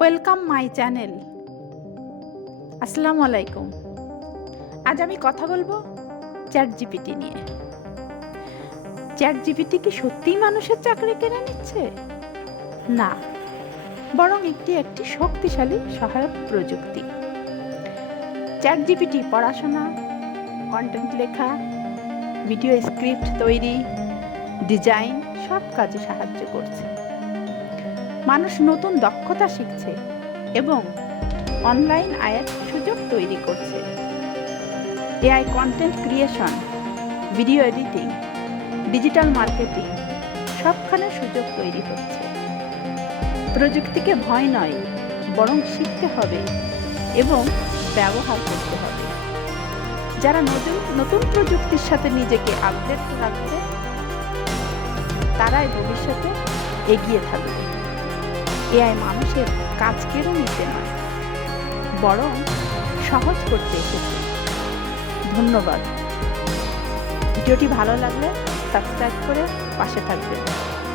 Welcome my channel. আসসালামু আলাইকুম। আজ আমি কথা বলবো চ্যাট জিপিটি নিয়ে। চ্যাট জিপিটি কি সত্যিই মানুষের চাকরি কেড়ে নিচ্ছে? না, বরং একটি শক্তিশালী সহায়ক প্রযুক্তি। চ্যাট জিপিটি পড়াশোনা, কন্টেন্ট লেখা, ভিডিও স্ক্রিপ্ট তৈরি, ডিজাইন সব কাজে সাহায্য করছে। মানুষ নতুন দক্ষতা শিখছে এবং অনলাইন আয়ের সুযোগ তৈরি করছে। AI content creation, video editing, digital marketing সবখানে সুযোগ তৈরি হচ্ছে। প্রযুক্তিকে ভয় নয়, বরং শিখতে হবে এবং ব্যবহার করতে হবে। যারা নতুন প্রযুক্তির সাথে নিজেকে আপডেট রাখবে, তারাই ভবিষ্যতে এগিয়ে থাকবে। এআই মানুষের কাজ কেড়ে নিতে নয়, বরং সহজ করতে এসেছে। ধন্যবাদ। ভিডিওটি ভালো লাগলে সাবস্ক্রাইব করে পাশে থাকবেন।